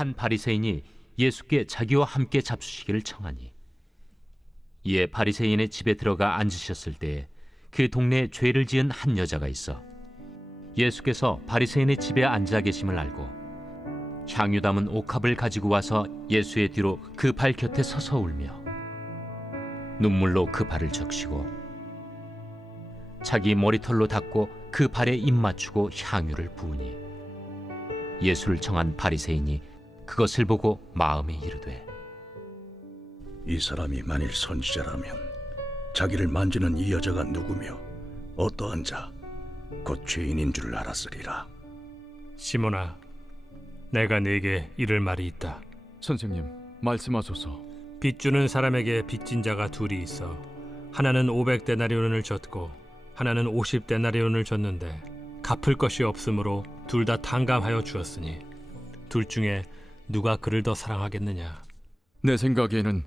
한 바리새인이 예수께 자기와 함께 잡수시기를 청하니, 이에 바리새인의 집에 들어가 앉으셨을 때 그 동네에 죄를 지은 한 여자가 있어 예수께서 바리새인의 집에 앉아 계심을 알고 향유 담은 옥합을 가지고 와서 예수의 뒤로 그 발 곁에 서서 울며 눈물로 그 발을 적시고 자기 머리털로 닦고 그 발에 입 맞추고 향유를 부으니, 예수를 청한 바리새인이 그것을 보고 마음에 이르되, 이 사람이 만일 선지자라면 자기를 만지는 이 여자가 누구며 어떠한 자, 곧 죄인인 줄 알았으리라. 시몬아, 내가 네게 이를 말이 있다. 선생님, 말씀하소서. 빚 주는 사람에게 빚진 자가 둘이 있어 하나는 500데나리온을 줬고 하나는 50데나리온을 줬는데 갚을 것이 없으므로 둘 다 탕감하여 주었으니 둘 중에 누가 그를 더 사랑하겠느냐? 내 생각에는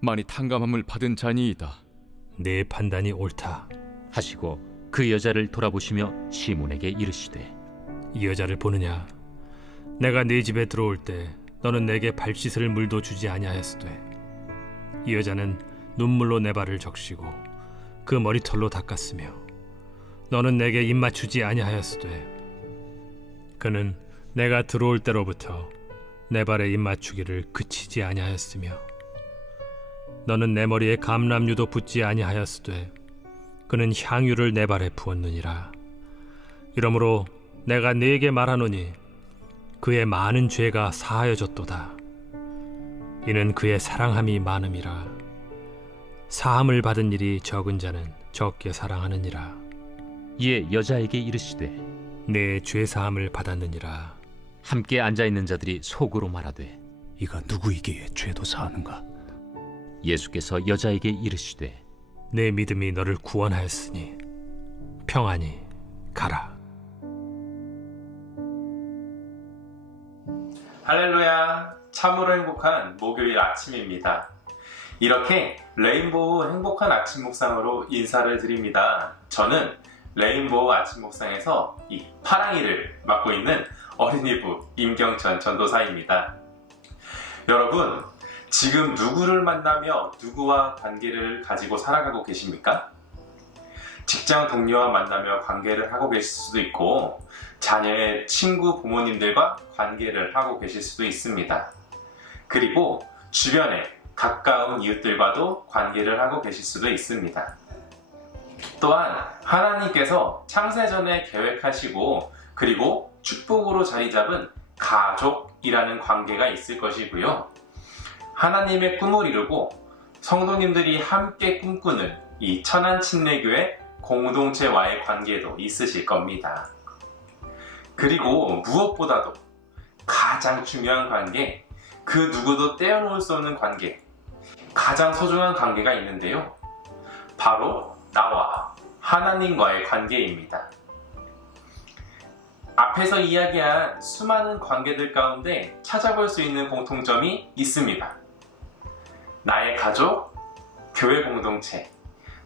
많이 탕감함을 받은 자니이다. 네 판단이 옳다. 하시고 그 여자를 돌아보시며 시몬에게 이르시되, 이 여자를 보느냐? 내가 네 집에 들어올 때 너는 내게 발 씻을 물도 주지 아니하였으되 이 여자는 눈물로 내 발을 적시고 그 머리털로 닦았으며 너는 내게 입 맞추지 아니하였으되 그는 내가 들어올 때로부터 내 발에 입 맞추기를 그치지 아니하였으며 너는 내 머리에 감람유도 붓지 아니하였으되 그는 향유를 내 발에 부었느니라. 이러므로 내가 네게 말하노니 그의 많은 죄가 사하여졌도다. 이는 그의 사랑함이 많음이라. 사함을 받은 일이 적은 자는 적게 사랑하느니라. 이에 여자에게 이르시되, 내 죄 사함을 받았느니라. 함께 앉아있는 자들이 속으로 말하되, 이가 누구이기에 죄도 사하는가? 예수께서 여자에게 이르시되, 내 믿음이 너를 구원하였으니 평안히 가라. 할렐루야, 참으로 행복한 목요일 아침입니다. 이렇게 레인보우 행복한 아침 묵상으로 인사를 드립니다. 저는 레인보우 아침 묵상에서 이 파랑이를 맡고 있는 어린이부 임경천 전도사입니다. 여러분, 지금 누구를 만나며 누구와 관계를 가지고 살아가고 계십니까? 직장 동료와 만나며 관계를 하고 계실 수도 있고, 자녀의 친구, 부모님들과 관계를 하고 계실 수도 있습니다. 그리고 주변에 가까운 이웃들과도 관계를 하고 계실 수도 있습니다. 또한 하나님께서 창세전에 계획하시고 그리고 축복으로 자리 잡은 가족이라는 관계가 있을 것이고요. 하나님의 꿈을 이루고 성도님들이 함께 꿈꾸는 이 천안침례교회 공동체와의 관계도 있으실 겁니다. 그리고 무엇보다도 가장 중요한 관계, 그 누구도 떼어놓을 수 없는 관계, 가장 소중한 관계가 있는데요. 바로 나와 하나님과의 관계입니다. 앞에서 이야기한 수많은 관계들 가운데 찾아볼 수 있는 공통점이 있습니다. 나의 가족, 교회 공동체,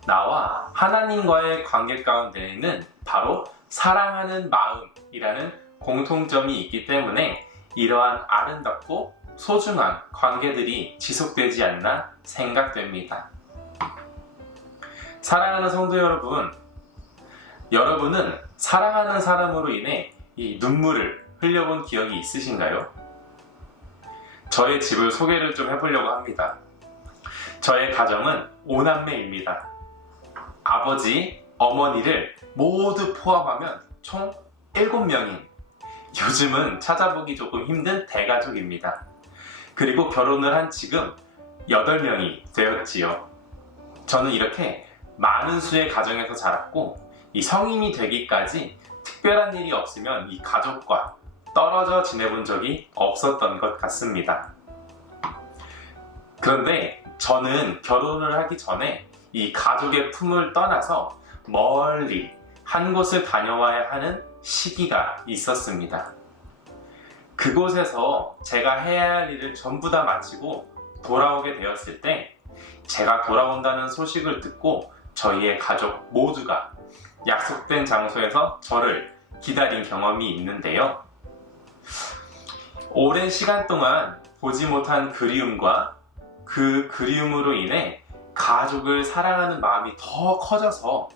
나와 하나님과의 관계 가운데에는 바로 사랑하는 마음이라는 공통점이 있기 때문에 이러한 아름답고 소중한 관계들이 지속되지 않나 생각됩니다. 사랑하는 성도 여러분, 여러분은 사랑하는 사람으로 인해 이 눈물을 흘려본 기억이 있으신가요? 저의 집을 소개를 좀 해보려고 합니다. 저의 가정은 5남매입니다. 아버지, 어머니를 모두 포함하면 총 7명인, 요즘은 찾아보기 조금 힘든 대가족입니다. 그리고 결혼을 한 지금 8명이 되었지요. 저는 이렇게 많은 수의 가정에서 자랐고, 이 성인이 되기까지 특별한 일이 없으면 이 가족과 떨어져 지내본 적이 없었던 것 같습니다. 그런데 저는 결혼을 하기 전에 이 가족의 품을 떠나서 멀리 한 곳을 다녀와야 하는 시기가 있었습니다. 그곳에서 제가 해야 할 일을 전부 다 마치고 돌아오게 되었을 때, 제가 돌아온다는 소식을 듣고 저희의 가족 모두가 약속된 장소에서 저를 기다린 경험이 있는데요. 오랜 시간 동안 보지 못한 그리움과 그 그리움으로 인해 가족을 사랑하는 마음이 더 커져서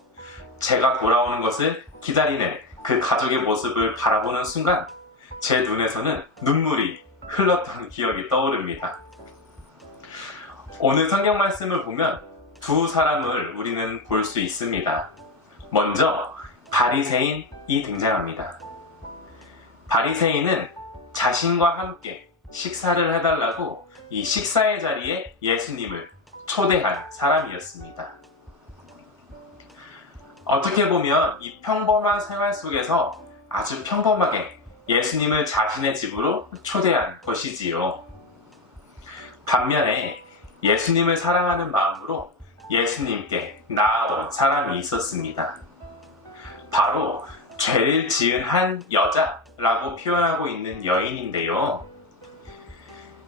제가 돌아오는 것을 기다리는 그 가족의 모습을 바라보는 순간 제 눈에서는 눈물이 흘렀던 기억이 떠오릅니다. 오늘 성경 말씀을 보면 두 사람을 우리는 볼 수 있습니다. 먼저 바리새인이 등장합니다. 바리새인은 자신과 함께 식사를 해달라고 이 식사의 자리에 예수님을 초대한 사람이었습니다. 어떻게 보면 이 평범한 생활 속에서 아주 평범하게 예수님을 자신의 집으로 초대한 것이지요. 반면에 예수님을 사랑하는 마음으로 예수님께 나아온 사람이 있었습니다. 바로 죄를 지은 한 여자라고 표현하고 있는 여인인데요.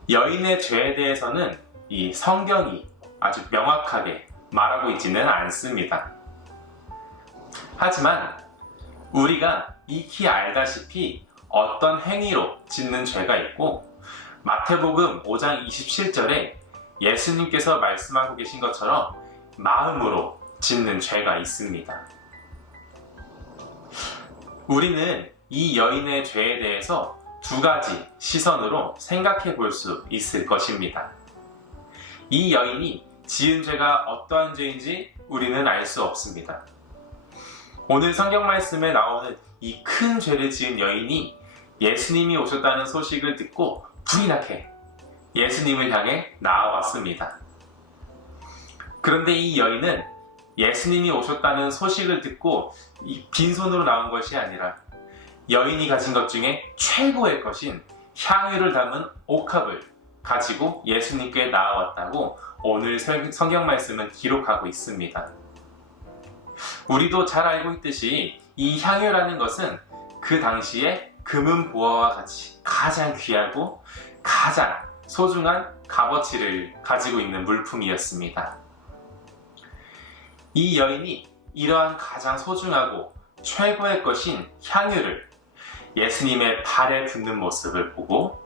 여인의 죄에 대해서는 이 성경이 아주 명확하게 말하고 있지는 않습니다. 하지만 우리가 익히 알다시피 어떤 행위로 짓는 죄가 있고 마태복음 5장 27절에 예수님께서 말씀하고 계신 것처럼 마음으로 짓는 죄가 있습니다. 우리는 이 여인의 죄에 대해서 두 가지 시선으로 생각해 볼 수 있을 것입니다. 이 여인이 지은 죄가 어떠한 죄인지 우리는 알 수 없습니다. 오늘 성경 말씀에 나오는 이 큰 죄를 지은 여인이 예수님이 오셨다는 소식을 듣고 불이 나게 예수님을 향해 나아왔습니다. 그런데 이 여인은 예수님이 오셨다는 소식을 듣고 빈손으로 나온 것이 아니라 여인이 가진 것 중에 최고의 것인 향유를 담은 옥합을 가지고 예수님께 나아왔다고 오늘 성경 말씀은 기록하고 있습니다. 우리도 잘 알고 있듯이 이 향유라는 것은 그 당시에 금은 보화와 같이 가장 귀하고 가장 소중한 값어치를 가지고 있는 물품이었습니다. 이 여인이 이러한 가장 소중하고 최고의 것인 향유를 예수님의 발에 붓는 모습을 보고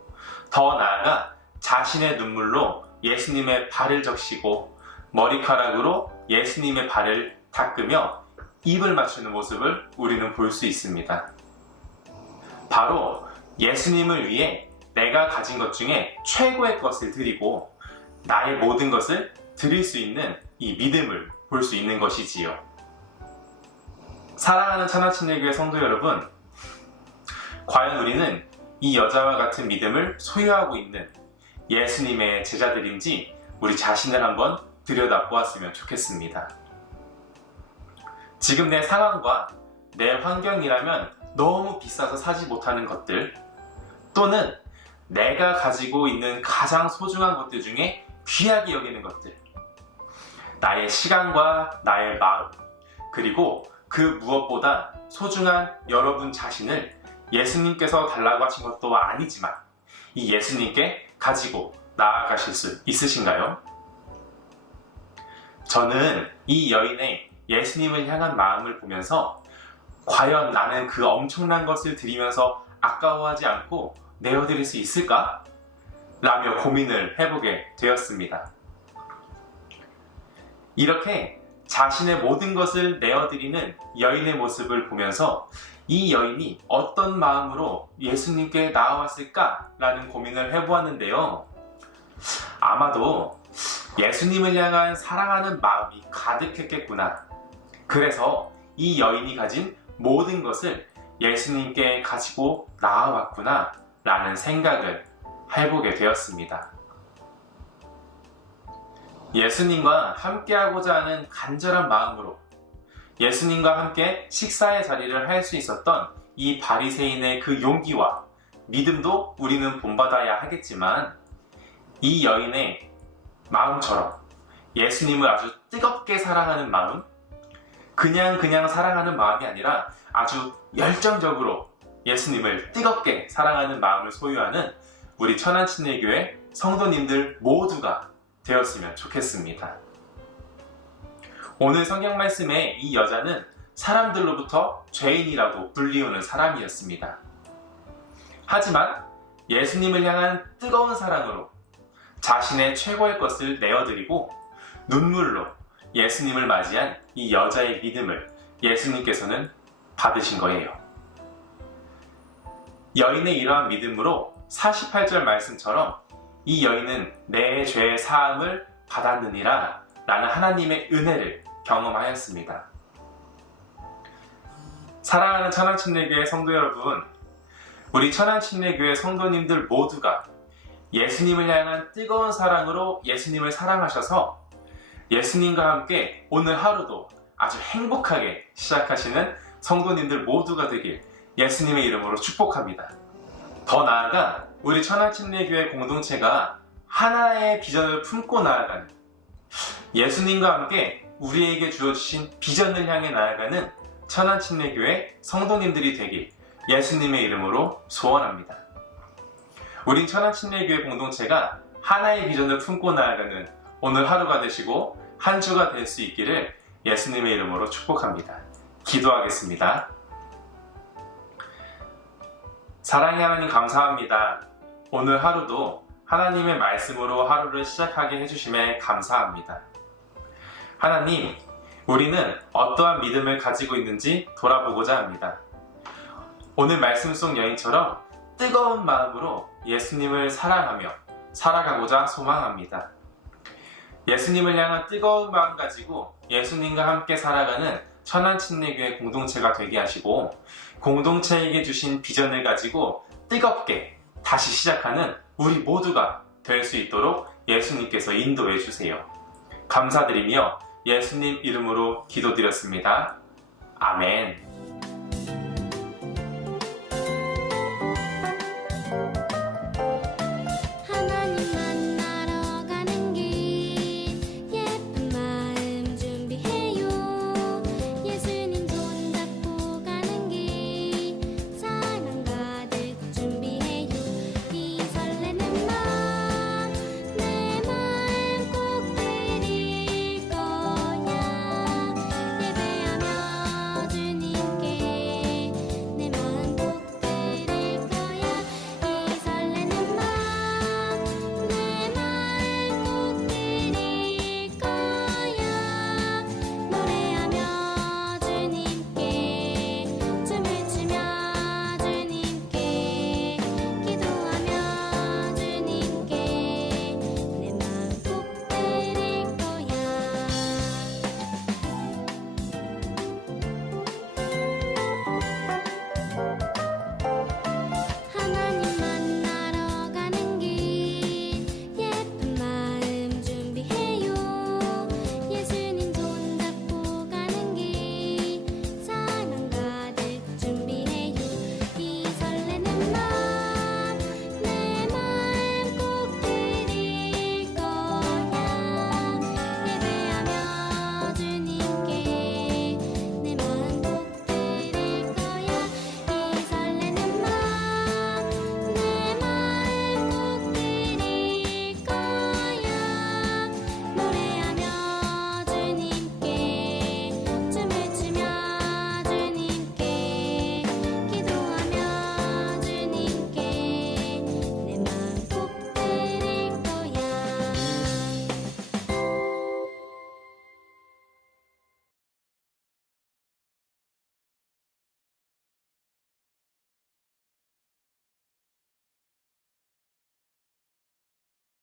더 나아가 자신의 눈물로 예수님의 발을 적시고 머리카락으로 예수님의 발을 닦으며 입을 맞추는 모습을 우리는 볼 수 있습니다. 바로 예수님을 위해 내가 가진 것 중에 최고의 것을 드리고 나의 모든 것을 드릴 수 있는 이 믿음을 볼 수 있는 것이지요. 사랑하는 천하친일교회 성도 여러분, 과연 우리는 이 여자와 같은 믿음을 소유하고 있는 예수님의 제자들인지 우리 자신을 한번 들여다보았으면 좋겠습니다. 지금 내 상황과 내 환경이라면 너무 비싸서 사지 못하는 것들, 또는 내가 가지고 있는 가장 소중한 것들 중에 귀하게 여기는 것들, 나의 시간과 나의 마음, 그리고 그 무엇보다 소중한 여러분 자신을 예수님께서 달라고 하신 것도 아니지만 이 예수님께 가지고 나아가실 수 있으신가요? 저는 이 여인의 예수님을 향한 마음을 보면서 과연 나는 그 엄청난 것을 드리면서 아까워하지 않고 내어드릴 수 있을까? 라며 고민을 해보게 되었습니다. 이렇게 자신의 모든 것을 내어드리는 여인의 모습을 보면서 이 여인이 어떤 마음으로 예수님께 나아왔을까? 라는 고민을 해보았는데요. 아마도 예수님을 향한 사랑하는 마음이 가득했겠구나. 그래서 이 여인이 가진 모든 것을 예수님께 가지고 나아왔구나 라는 생각을 해보게 되었습니다. 예수님과 함께하고자 하는 간절한 마음으로 예수님과 함께 식사의 자리를 할 수 있었던 이 바리새인의 그 용기와 믿음도 우리는 본받아야 하겠지만 이 여인의 마음처럼 예수님을 아주 뜨겁게 사랑하는 마음, 그냥 사랑하는 마음이 아니라 아주 열정적으로 예수님을 뜨겁게 사랑하는 마음을 소유하는 우리 천안친례교회 성도님들 모두가 되었으면 좋겠습니다. 오늘 성경 말씀에 이 여자는 사람들로부터 죄인이라고 불리우는 사람이었습니다. 하지만 예수님을 향한 뜨거운 사랑으로 자신의 최고의 것을 내어드리고 눈물로 예수님을 맞이한 이 여자의 믿음을 예수님께서는 받으신 거예요. 여인의 이러한 믿음으로 48절 말씀처럼 이 여인은 내 죄의 사함을 받았느니라 라는 하나님의 은혜를 경험하였습니다. 사랑하는 천안침례교회 성도 여러분, 우리 천안침례교회 성도님들 모두가 예수님을 향한 뜨거운 사랑으로 예수님을 사랑하셔서 예수님과 함께 오늘 하루도 아주 행복하게 시작하시는 성도님들 모두가 되길 예수님의 이름으로 축복합니다. 더 나아가 우리 천안침례교회 공동체가 하나의 비전을 품고 나아가는, 예수님과 함께 우리에게 주어주신 비전을 향해 나아가는 천안침례교회 성도님들이 되길 예수님의 이름으로 소원합니다. 우린 천안침례교회 공동체가 하나의 비전을 품고 나아가는 오늘 하루가 되시고 한 주가 될 수 있기를 예수님의 이름으로 축복합니다. 기도하겠습니다. 사랑의 하나님 감사합니다. 오늘 하루도 하나님의 말씀으로 하루를 시작하게 해주심에 감사합니다. 하나님, 우리는 어떠한 믿음을 가지고 있는지 돌아보고자 합니다. 오늘 말씀 속 여인처럼 뜨거운 마음으로 예수님을 사랑하며 살아가고자 소망합니다. 예수님을 향한 뜨거운 마음 가지고 예수님과 함께 살아가는 천안침례교회 공동체가 되게 하시고, 공동체에게 주신 비전을 가지고 뜨겁게 다시 시작하는 우리 모두가 될 수 있도록 예수님께서 인도해 주세요. 감사드리며 예수님 이름으로 기도드렸습니다. 아멘.